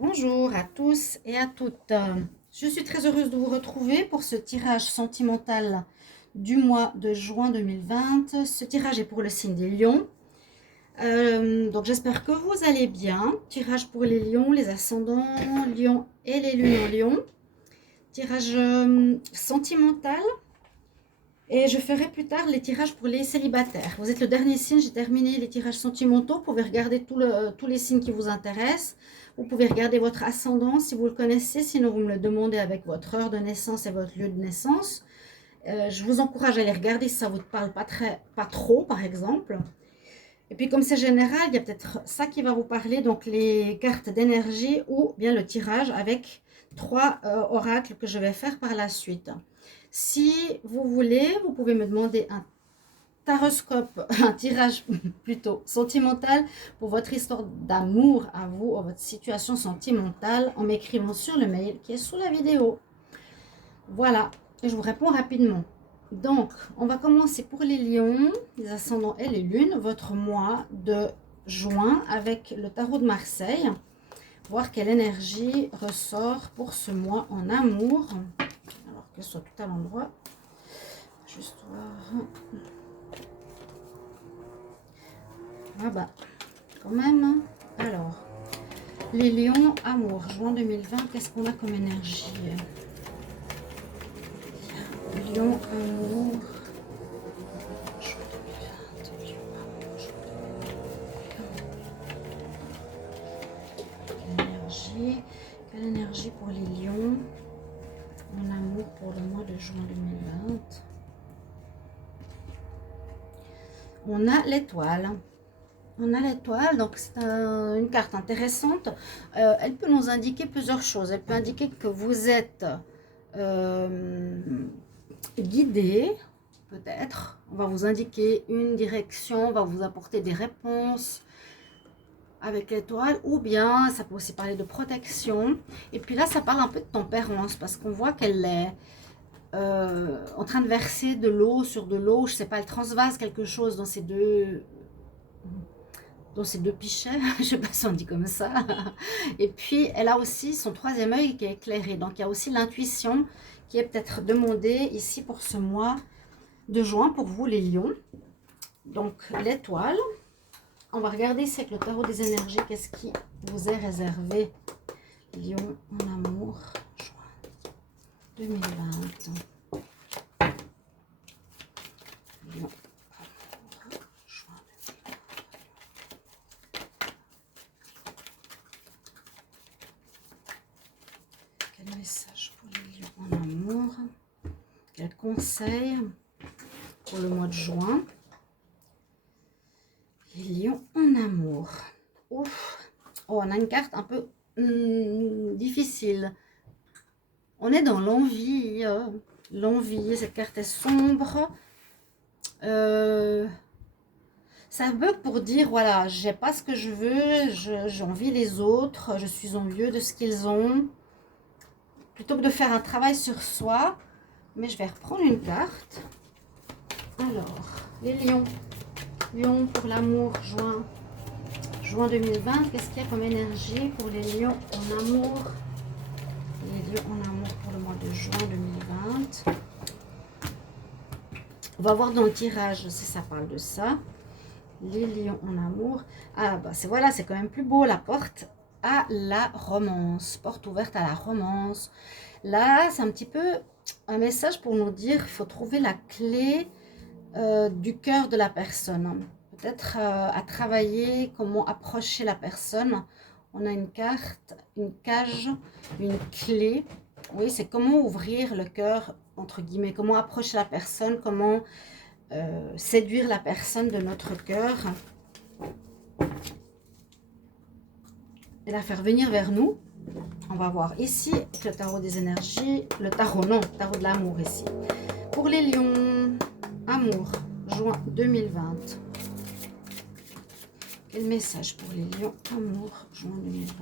Bonjour à tous et à toutes. Je suis très heureuse de vous retrouver pour ce tirage sentimental du mois de juin 2020. Ce tirage est pour le signe des lions. Donc j'espère que vous allez bien. Tirage pour les lions, les ascendants lions et les lunes en lion. Tirage sentimental. Et je ferai plus tard les tirages pour les célibataires. Vous êtes le dernier signe, j'ai terminé les tirages sentimentaux. Vous pouvez regarder tous les signes qui vous intéressent. Vous pouvez regarder votre ascendant si vous le connaissez, sinon vous me le demandez avec votre heure de naissance et votre lieu de naissance. Je vous encourage à les regarder si ça ne vous parle pas trop, par exemple. Et puis comme c'est général, il y a peut-être ça qui va vous parler, donc les cartes d'énergie ou bien le tirage avec 3 oracles que je vais faire par la suite. Si vous voulez, vous pouvez me demander un taroscope, un tirage plutôt sentimental pour votre histoire d'amour à vous, ou votre situation sentimentale, en m'écrivant sur le mail qui est sous la vidéo. Voilà, et je vous réponds rapidement. Donc, on va commencer pour les lions, les ascendants et les lunes, votre mois de juin avec le tarot de Marseille. Voir quelle énergie ressort pour ce mois en amour. Alors que ce soit tout à l'endroit. Juste voir. Ah bah, quand même. Alors, les lions, amour, juin 2020, qu'est-ce qu'on a comme énergie? Lion, amour. Juin 2020, lion, amour, juin 2020. Quelle énergie pour les lions en amour pour le mois de juin 2020? On a l'étoile. On a l'étoile, donc c'est une carte intéressante. Elle peut nous indiquer plusieurs choses. Elle peut indiquer que vous êtes guidé, peut-être. On va vous indiquer une direction, on va vous apporter des réponses avec l'étoile. Ou bien, ça peut aussi parler de protection. Et puis là, ça parle un peu de tempérance, parce qu'on voit qu'elle est en train de verser de l'eau sur de l'eau. Je ne sais pas, elle transvase quelque chose dans ces deux pichets, je ne sais pas si on dit comme ça. Et puis, elle a aussi son troisième œil qui est éclairé. Donc, il y a aussi l'intuition qui est peut-être demandée ici pour ce mois de juin pour vous, les lions. Donc, l'étoile. On va regarder ici avec le tarot des énergies, qu'est-ce qui vous est réservé. Lion en amour, juin 2020. Lion. Quel message pour les lions en amour? Quel conseil pour le mois de juin? Les lions en amour. Ouf. Oh, on a une carte un peu difficile. On est dans l'envie. L'envie, cette carte est sombre. Ça veut pour dire, voilà, j'ai pas ce que je veux, j'envie les autres, je suis envieux de ce qu'ils ont. Plutôt que de faire un travail sur soi, mais je vais reprendre une carte. Alors, les lions. Lions pour l'amour, juin 2020. Qu'est-ce qu'il y a comme énergie pour les lions en amour? Les lions en amour pour le mois de juin 2020. On va voir dans le tirage si ça parle de ça. Les lions en amour. Ah bah c'est voilà, c'est quand même plus beau, la porte à la romance. Porte ouverte à la romance. Là, c'est un petit peu un message pour nous dire qu'il faut trouver la clé du cœur de la personne. Peut-être à travailler, comment approcher la personne. On a une carte, une cage, une clé. Oui, c'est comment ouvrir le cœur, entre guillemets, comment approcher la personne, comment séduire la personne de notre cœur et la faire venir vers nous. On va voir ici le tarot des énergies, le tarot de l'amour ici. Pour les lions, amour, juin 2020. Quel message pour les lions, amour, juin 2020,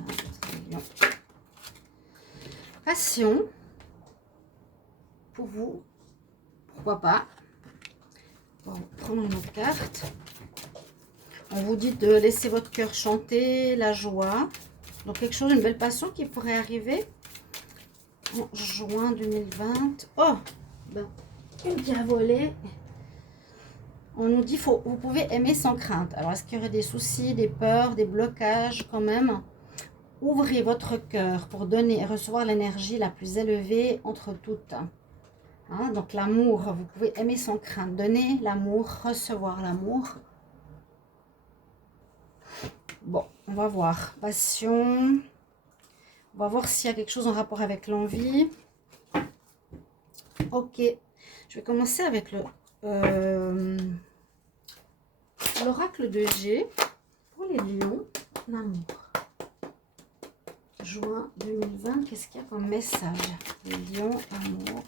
les lions. Passion, pour vous, pourquoi pas. On va prendre une autre carte. On vous dit de laisser votre cœur chanter, la joie. Donc quelque chose, une belle passion qui pourrait arriver en juin 2020. Oh, ben, une qui a volé. On nous dit vous pouvez aimer sans crainte. Alors, est-ce qu'il y aurait des soucis, des peurs, des blocages quand même? Ouvrez votre cœur pour donner et recevoir l'énergie la plus élevée entre toutes. Hein, donc, l'amour, vous pouvez aimer sans crainte. Donner l'amour, recevoir l'amour. Bon, on va voir. Passion. On va voir s'il y a quelque chose en rapport avec l'envie. Ok. Je vais commencer avec l'oracle de G pour les lions. L'amour. Juin 2020, qu'est-ce qu'il y a comme message? Les lions, amour.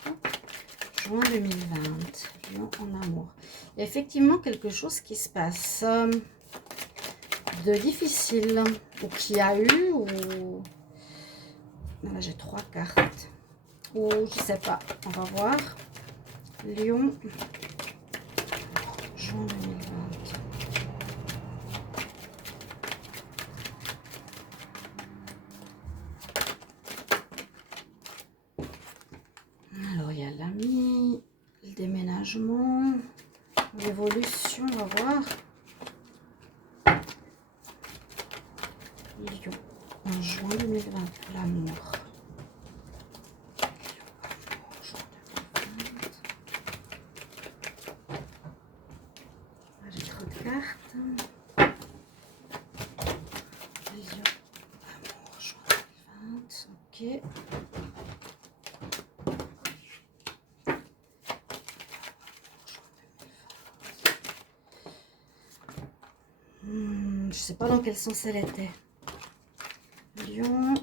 Juin 2020. Lions en amour. Il y a effectivement quelque chose qui se passe de difficile, ou qui a eu, ou... Là, j'ai 3 cartes. Ou je sais pas, on va voir. Lion, juin 2020. Alors, il y a l'ami, le déménagement, l'évolution, on va voir. Lion, en juin 2020, l'amour. J'ai trop de cartes. Lion, amour, juin 2020, ok. Je sais pas dans quel sens elle était. Lion.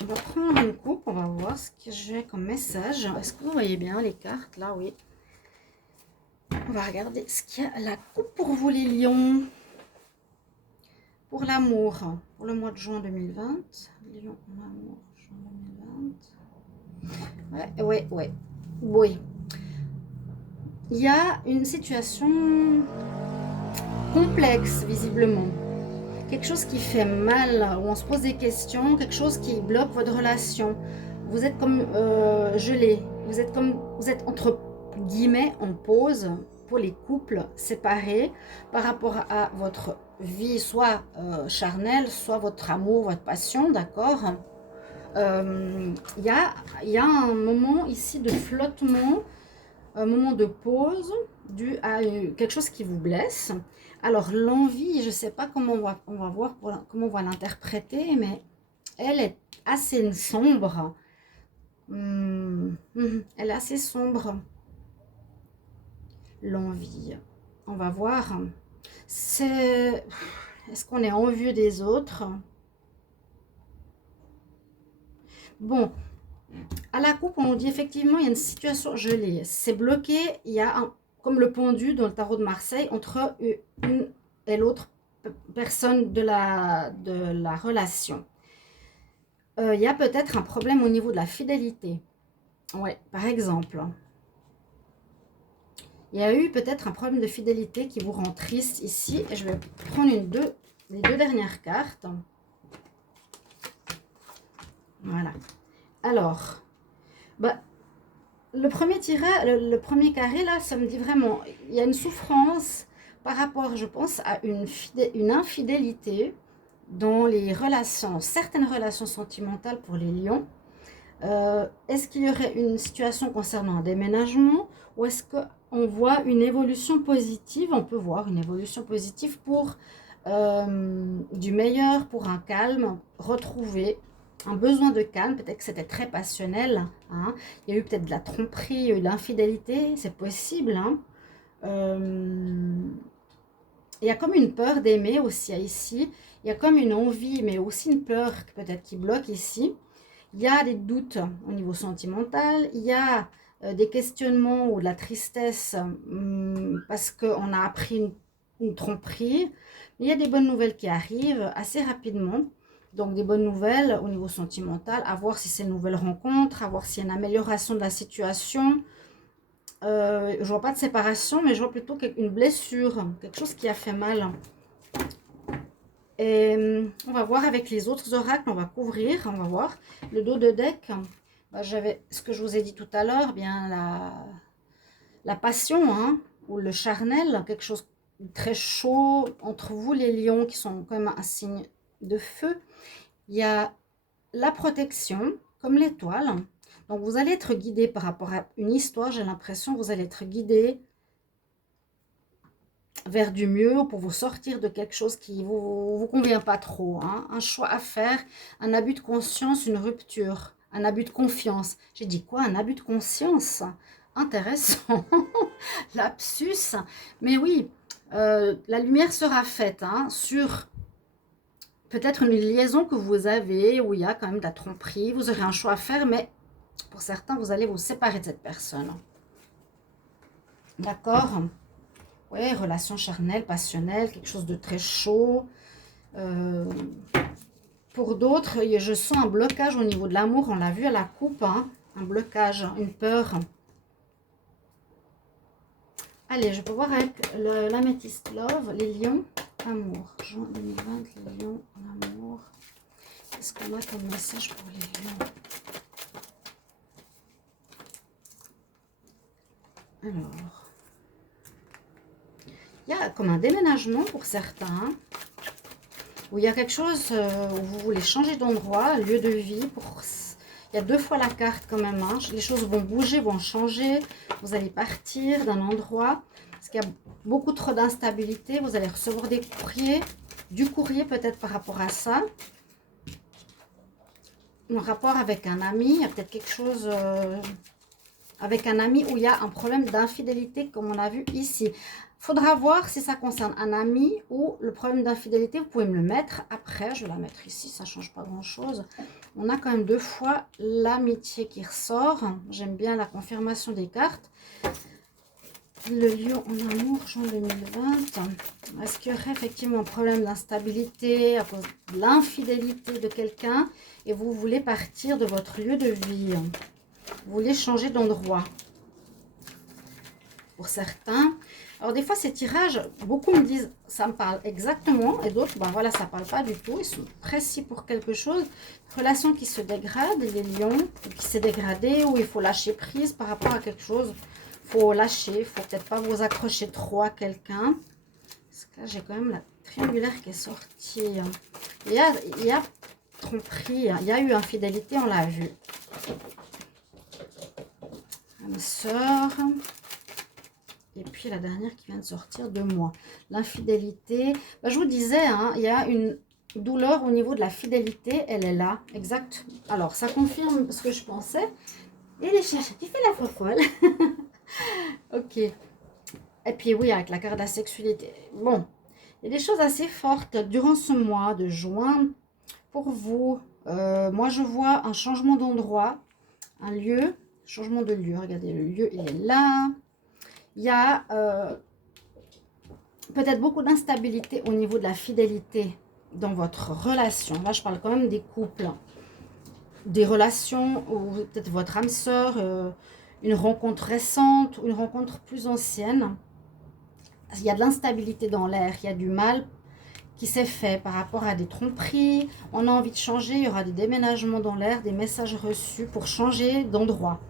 On va prendre une coupe, on va voir ce que j'ai comme message. Est-ce que vous voyez bien les cartes là? Oui. On va regarder ce qu'il y a. La coupe pour vous les lions. Pour l'amour, pour le mois de juin 2020. Lion, amour, juin 2020. Ouais. Oui. Il y a une situation complexe, visiblement. Quelque chose qui fait mal, où on se pose des questions, quelque chose qui bloque votre relation. Vous êtes comme gelé. Vous êtes entre guillemets en pause pour les couples séparés par rapport à votre vie, soit charnelle, soit votre amour, votre passion, d'accord? Il y a un moment ici de flottement, un moment de pause dû à quelque chose qui vous blesse. Alors l'envie, je ne sais pas comment on va voir, comment on va l'interpréter, mais elle est assez sombre. Elle est assez sombre. L'envie, on va voir. Est-ce qu'on est envieux des autres? Bon, à la coupe, on nous dit effectivement, il y a une situation gelée. C'est bloqué, il y a comme le pendu dans le tarot de Marseille, entre une et l'autre personne de la relation. Il y a peut-être un problème au niveau de la fidélité. Ouais, par exemple. Il y a eu peut-être un problème de fidélité qui vous rend triste ici. Et je vais prendre les deux dernières cartes. Voilà. Alors, le premier tirage, le premier carré, là, ça me dit vraiment, il y a une souffrance par rapport, je pense, à une infidélité dans les relations, certaines relations sentimentales pour les lions. Est-ce qu'il y aurait une situation concernant un déménagement ou est-ce qu'on voit une évolution positive? On peut voir une évolution positive pour du meilleur, pour un calme retrouvé, un besoin de calme. Peut-être que c'était très passionnel, hein. Il y a eu peut-être de la tromperie, il y a eu de l'infidélité, c'est possible, hein. Il y a comme une peur d'aimer aussi ici, il y a comme une envie mais aussi une peur peut-être qui bloque ici. Il y a des doutes au niveau sentimental, il y a des questionnements ou de la tristesse parce qu'on a appris une tromperie. Mais il y a des bonnes nouvelles qui arrivent assez rapidement. Donc des bonnes nouvelles au niveau sentimental, à voir si c'est une nouvelle rencontre, à voir s'il y a une amélioration de la situation. Je vois pas de séparation, mais je vois plutôt une blessure, quelque chose qui a fait mal. Et on va voir avec les autres oracles, on va couvrir, on va voir. Le dos de deck, bah, j'avais ce que je vous ai dit tout à l'heure, bien la passion, hein, ou le charnel, quelque chose de très chaud entre vous les lions qui sont quand même un signe de feu. Il y a la protection, comme l'étoile. Donc vous allez être guidé par rapport à une histoire, j'ai l'impression que vous allez être guidé vers du mieux pour vous sortir de quelque chose qui vous convient pas trop, hein. Un choix à faire, un abus de conscience, une rupture, un abus de confiance. J'ai dit quoi? Un abus de conscience? Intéressant. Lapsus. Mais oui, la lumière sera faite, hein, sur peut-être une liaison que vous avez où il y a quand même de la tromperie. Vous aurez un choix à faire, mais pour certains, vous allez vous séparer de cette personne. D'accord? Ouais, relation charnelle, passionnelle, quelque chose de très chaud. Pour d'autres, je sens un blocage au niveau de l'amour. On l'a vu à la coupe, hein, un blocage, une peur. Allez, je peux voir avec l'améthyste love, les lions, amour. Juin 2020, les lions, amour. Qu'est-ce qu'on a comme message pour les lions? Alors, il y a comme un déménagement pour certains, où il y a quelque chose où vous voulez changer d'endroit, lieu de vie. Il y a 2 fois la carte quand même, hein. Les choses vont bouger, vont changer. Vous allez partir d'un endroit, parce qu'il y a beaucoup trop d'instabilité. Vous allez recevoir des courriers, du courrier peut-être par rapport à ça. En rapport avec un ami, il y a peut-être quelque chose avec un ami où il y a un problème d'infidélité comme on a vu ici. Faudra voir si ça concerne un ami ou le problème d'infidélité. Vous pouvez me le mettre après. Je vais la mettre ici, ça ne change pas grand-chose. On a quand même 2 fois l'amitié qui ressort. J'aime bien la confirmation des cartes. Le lion en amour, juin 2020. Est-ce qu'il y aurait effectivement un problème d'instabilité à cause de l'infidélité de quelqu'un et vous voulez partir de votre lieu de vie? Vous voulez changer d'endroit. Pour certains. Alors des fois ces tirages, beaucoup me disent ça me parle exactement et d'autres, ben voilà, ça ne parle pas du tout. Ils sont précis pour quelque chose. Relation qui se dégrade, les lions, qui s'est dégradée, où il faut lâcher prise par rapport à quelque chose. Il faut lâcher, il ne faut peut-être pas vous accrocher trop à quelqu'un. Parce que là j'ai quand même la triangulaire qui est sortie. Il y a tromperie, il y a eu infidélité, on l'a vu. Âme sœur. Et puis la dernière qui vient de sortir, 2 mois. L'infidélité. Ben, je vous disais, hein, il y a une douleur au niveau de la fidélité. Elle est là. Exact. Alors, ça confirme ce que je pensais. Et les cherches, tu fais la fofolle. Ok. Et puis oui, avec la carte de la sexualité. Bon, il y a des choses assez fortes durant ce mois de juin. Pour vous, moi je vois un changement d'endroit, un lieu, changement de lieu. Regardez, le lieu, il est là. Il y a peut-être beaucoup d'instabilité au niveau de la fidélité dans votre relation. Là, je parle quand même des couples, des relations, ou peut-être votre âme sœur, une rencontre récente, ou une rencontre plus ancienne. Il y a de l'instabilité dans l'air, il y a du mal qui s'est fait par rapport à des tromperies. On a envie de changer, il y aura des déménagements dans l'air, des messages reçus pour changer d'endroit.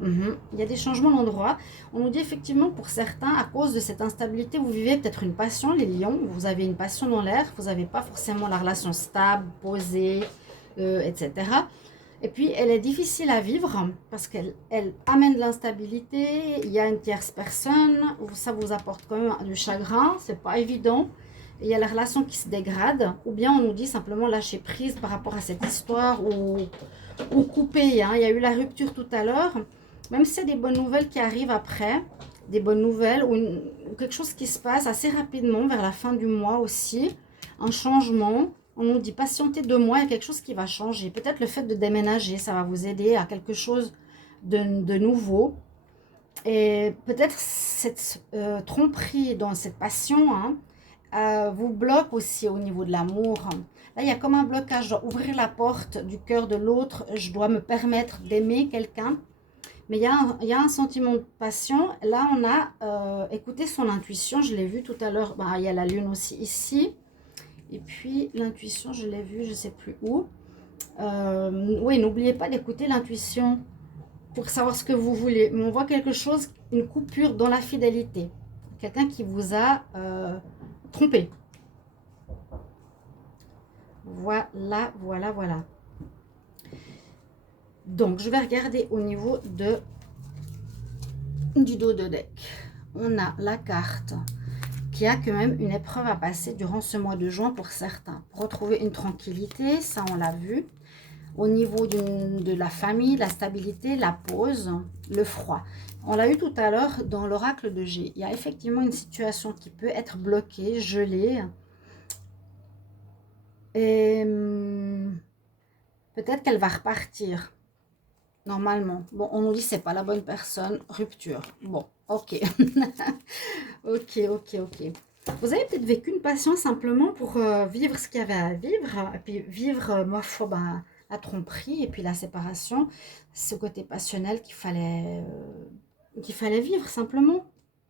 Il y a des changements d'endroit. On nous dit effectivement pour certains, à cause de cette instabilité, vous vivez peut-être une passion, les lions. Vous avez une passion dans l'air. Vous n'avez pas forcément la relation stable, posée, etc. Et puis, elle est difficile à vivre parce qu'elle amène de l'instabilité. Il y a une tierce personne. Ça vous apporte quand même du chagrin. C'est pas évident. Et il y a la relation qui se dégrade. Ou bien on nous dit simplement lâcher prise par rapport à cette histoire ou couper. Hein. Il y a eu la rupture tout à l'heure. Même si c'est des bonnes nouvelles qui arrivent après, des bonnes nouvelles ou quelque chose qui se passe assez rapidement vers la fin du mois aussi, un changement, on nous dit patienter 2 mois, il y a quelque chose qui va changer. Peut-être le fait de déménager, ça va vous aider à quelque chose de nouveau. Et peut-être cette tromperie dans cette passion, hein, vous bloque aussi au niveau de l'amour. Là, il y a comme un blocage. Je dois ouvrir la porte du cœur de l'autre. Je dois me permettre d'aimer quelqu'un. Mais il y a un sentiment de passion. Là, on a écouté son intuition. Je l'ai vu tout à l'heure. Bah, il y a la lune aussi ici. Et puis, l'intuition, je l'ai vue, je ne sais plus où. Oui, n'oubliez pas d'écouter l'intuition pour savoir ce que vous voulez. Mais on voit quelque chose, une coupure dans la fidélité. Quelqu'un qui vous a trompé. Voilà, voilà, voilà. Donc, je vais regarder au niveau du dos de deck. On a la carte qui a quand même une épreuve à passer durant ce mois de juin pour certains. Pour retrouver une tranquillité, ça on l'a vu. Au niveau de la famille, la stabilité, la pause, le froid. On l'a eu tout à l'heure dans l'oracle de G. Il y a effectivement une situation qui peut être bloquée, gelée. Et peut-être qu'elle va repartir. Normalement. Bon, on nous dit que c'est pas la bonne personne. Rupture. Bon, ok. Ok, ok, ok. Vous avez peut-être vécu une passion simplement pour vivre ce qu'il y avait à vivre. Et puis vivre, ma foi, ben, la tromperie et puis la séparation. Ce côté passionnel qu'il fallait vivre simplement.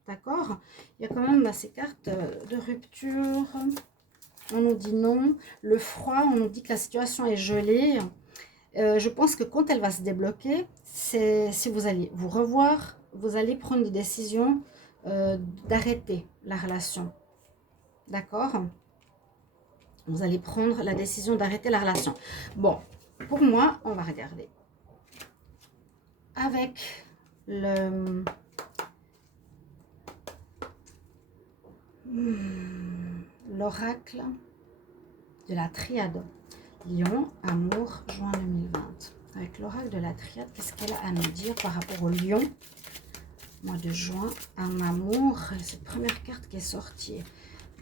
D'accord? Il y a quand même bah, ces cartes de rupture. On nous dit non. Le froid, on nous dit que la situation est gelée. Je pense que quand elle va se débloquer, c'est si vous allez vous revoir, vous allez prendre des décisions d'arrêter la relation. D'accord? Vous allez prendre la décision d'arrêter la relation. Bon, pour moi, on va regarder. Avec l'oracle de la triade. Lion, amour, juin 2020. Avec l'oracle de la triade, qu'est-ce qu'elle a à nous dire par rapport au lion? Mois de juin, un amour, cette première carte qui est sortie.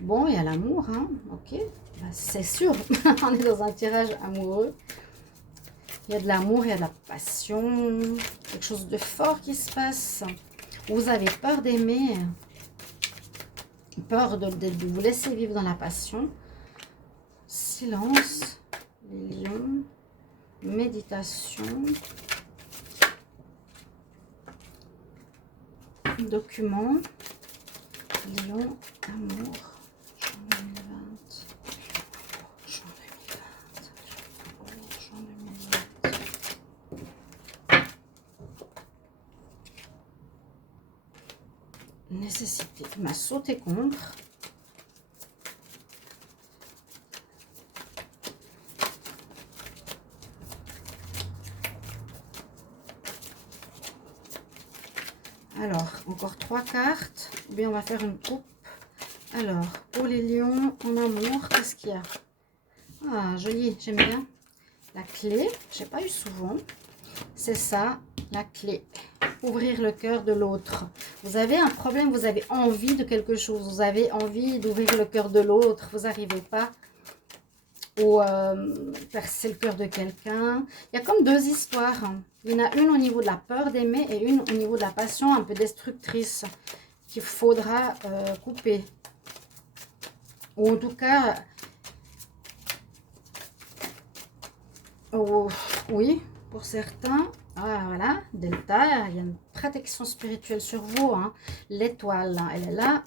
Bon, il y a l'amour, hein, ok, ben, c'est sûr, on est dans un tirage amoureux. Il y a de l'amour, il y a de la passion, quelque chose de fort qui se passe. Vous avez peur d'aimer, peur de vous laisser vivre dans la passion. Silence, les lions, méditation, document, lion, amour, juin 2020, juin 2020, juin 2020. Nécessité, il m'a sauté contre. Alors, encore 3 cartes. Ou bien on va faire une coupe. Alors, pour les lions, en amour, qu'est-ce qu'il y a? Ah, joli, j'aime bien. La clé, je n'ai pas eu souvent. C'est ça, la clé. Ouvrir le cœur de l'autre. Vous avez un problème, vous avez envie de quelque chose. Vous avez envie d'ouvrir le cœur de l'autre. Vous n'arrivez pas. Ou percer le cœur de quelqu'un. Il y a comme deux histoires. Il y en a une au niveau de la peur d'aimer et une au niveau de la passion un peu destructrice qu'il faudra couper. Ou en tout cas, oui, pour certains. Ah, voilà, Delta, il y a une protection spirituelle sur vous. Hein. L'étoile, elle est là.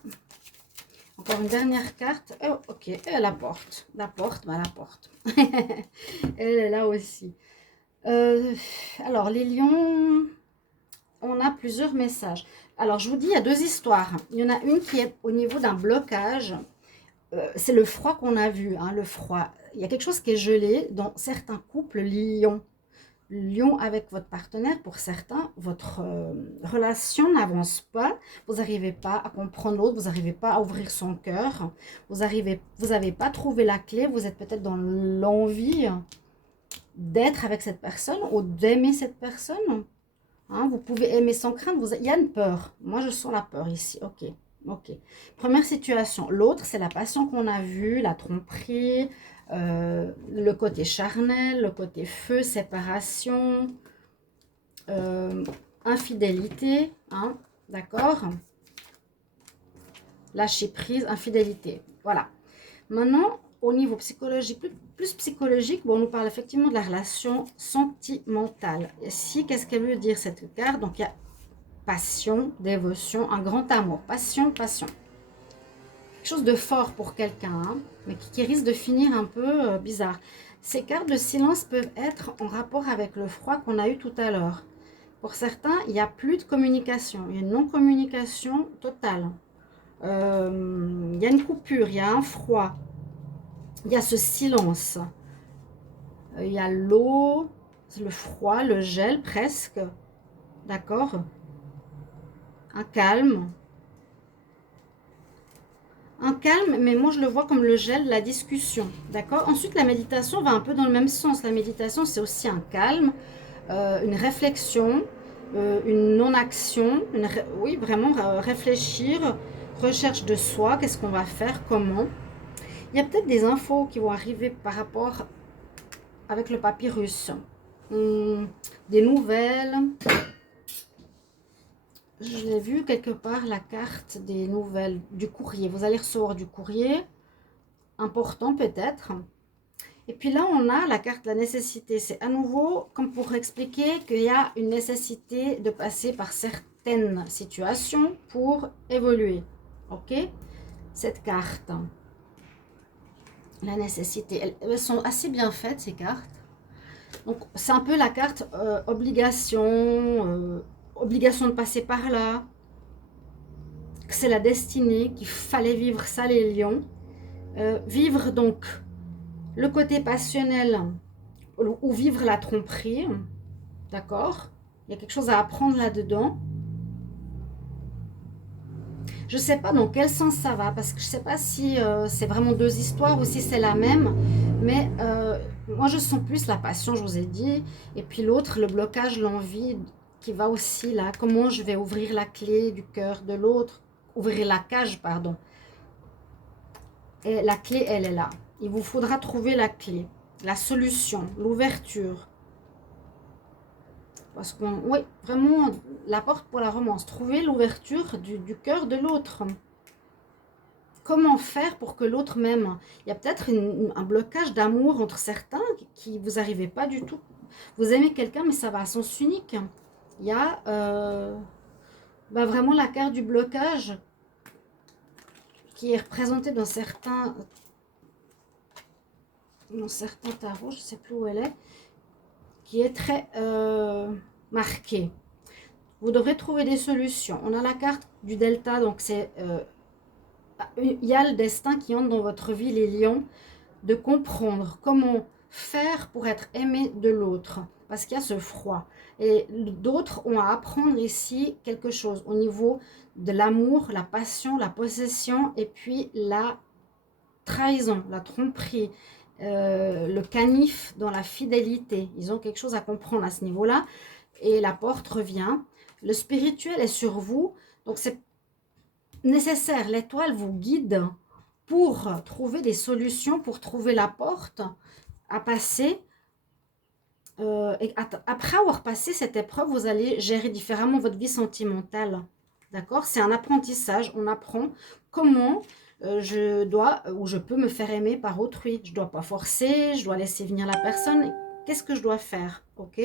Encore une dernière carte. Oh, ok, et la porte. La porte, bah, la porte. Elle est là aussi. Alors, les lions, on a plusieurs messages. Alors, je vous dis, il y a deux histoires. Il y en a une qui est au niveau d'un blocage. C'est le froid qu'on a vu, hein, le froid. Il y a quelque chose qui est gelé dans certains couples lions. Lion avec votre partenaire, pour certains, votre relation n'avance pas. Vous n'arrivez pas à comprendre l'autre, vous n'arrivez pas à ouvrir son cœur. Vous n'avez pas trouvé la clé, vous êtes peut-être dans l'envie d'être avec cette personne ou d'aimer cette personne. Hein, vous pouvez aimer sans crainte, il y a une peur. Moi, je sens la peur ici, ok. Ok. Première situation. L'autre, c'est la passion qu'on a vue, la tromperie, le côté charnel, le côté feu, séparation, infidélité, hein, d'accord? Lâcher prise, infidélité. Voilà. Maintenant, au niveau psychologique, plus psychologique. Bon, on nous parle effectivement de la relation sentimentale. Ici, qu'est-ce qu'elle veut dire cette carte? Donc, il y a passion, dévotion, un grand amour. Passion, passion. Quelque chose de fort pour quelqu'un, hein, mais qui risque de finir un peu bizarre. Ces cartes de silence peuvent être en rapport avec le froid qu'on a eu tout à l'heure. Pour certains, il n'y a plus de communication. Il y a une non-communication totale. Il y a une coupure, il y a un froid. Il y a ce silence. Il y a l'eau, le froid, le gel presque. D'accord? Un calme. Un calme, mais moi je le vois comme le gel de la discussion. D'accord? Ensuite, la méditation va un peu dans le même sens. La méditation, c'est aussi un calme, une réflexion, une non-action. Oui, vraiment réfléchir, recherche de soi, qu'est-ce qu'on va faire, comment. Il y a peut-être des infos qui vont arriver par rapport avec le papyrus. Des nouvelles. Je l'ai vu quelque part, la carte des nouvelles, du courrier. Vous allez recevoir du courrier, important peut-être. Et puis là, on a la carte de la nécessité. C'est à nouveau comme pour expliquer qu'il y a une nécessité de passer par certaines situations pour évoluer. Ok? Cette carte, la nécessité, elles sont assez bien faites, ces cartes. Donc, c'est un peu la carte obligation, obligation de passer par là. C'est la destinée, qu'il fallait vivre ça, les lions. Vivre donc le côté passionnel ou vivre la tromperie. D'accord? Il y a quelque chose à apprendre là-dedans. Je ne sais pas dans quel sens ça va, parce que je ne sais pas si c'est vraiment deux histoires ou si c'est la même. Mais moi, je sens plus la passion, je vous ai dit. Et puis l'autre, le blocage, l'envie qui va aussi là. Comment je vais ouvrir la clé du cœur de l'autre? Ouvrir la cage, pardon. Et la clé, elle est là. Il vous faudra trouver la clé, la solution, l'ouverture. Parce que, oui, vraiment, la porte pour la romance. Trouver l'ouverture du cœur de l'autre. Comment faire pour que l'autre m'aime? Il y a peut-être un blocage d'amour entre certains qui vous n'arrivez pas du tout. Vous aimez quelqu'un, mais ça va à sens unique. Il y a vraiment la carte du blocage qui est représentée dans certains tarots, je ne sais plus où elle est, qui est très marquée. Vous devrez trouver des solutions. On a la carte du delta, donc c'est il y a le destin qui entre dans votre vie, les lions, de comprendre comment faire pour être aimé de l'autre, parce qu'il y a ce froid. Et d'autres ont à apprendre ici quelque chose au niveau de l'amour, la passion, la possession, et puis la trahison, la tromperie, le canif dans la fidélité. Ils ont quelque chose à comprendre à ce niveau-là. Et la porte revient. Le spirituel est sur vous. Donc c'est nécessaire. L'étoile vous guide pour trouver des solutions, pour trouver la porte à passer. Et après avoir passé cette épreuve, vous allez gérer différemment votre vie sentimentale. D'accord? C'est un apprentissage. On apprend comment je dois ou je peux me faire aimer par autrui. Je ne dois pas forcer, je dois laisser venir la personne. Qu'est-ce que je dois faire? Ok?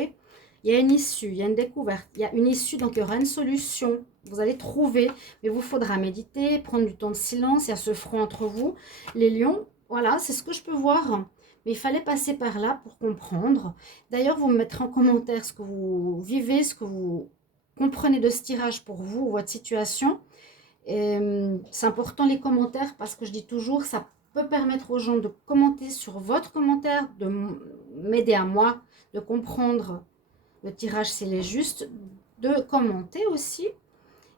Il y a une issue, il y a une découverte, il y a une issue, donc il y aura une solution. Vous allez trouver, mais vous faudra méditer, prendre du temps de silence, il y a ce front entre vous. Les lions, voilà, c'est ce que je peux voir. Mais il fallait passer par là pour comprendre. D'ailleurs, vous me mettrez en commentaire ce que vous vivez, ce que vous comprenez de ce tirage pour vous, votre situation. C'est important les commentaires parce que je dis toujours, ça peut permettre aux gens de commenter sur votre commentaire, de m'aider à moi, de comprendre le tirage s'il est juste, de commenter aussi.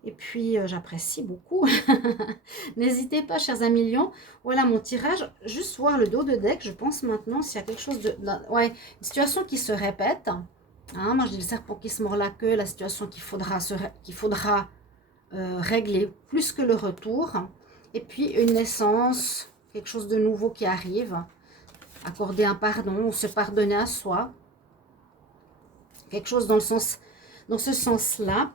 Et puis, j'apprécie beaucoup. N'hésitez pas, chers amis lions. Voilà mon tirage. Juste voir le dos de deck. Je pense maintenant s'il y a quelque chose ouais, une situation qui se répète. Hein, moi, je dis le serpent qui se mord la queue. La situation qu'il faudra régler plus que le retour. Et puis, une naissance. Quelque chose de nouveau qui arrive. Accorder un pardon. Se pardonner à soi. Quelque chose dans ce sens-là.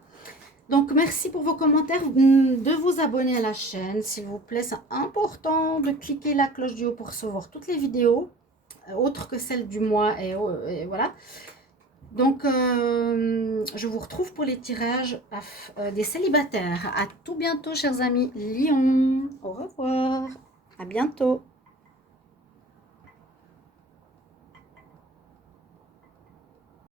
Donc, merci pour vos commentaires, de vous abonner à la chaîne, s'il vous plaît. C'est important de cliquer la cloche du haut pour recevoir toutes les vidéos. autre que celle du mois. Et voilà. Donc, je vous retrouve pour les tirages des célibataires. À tout bientôt, chers amis Lion. Au revoir. À bientôt.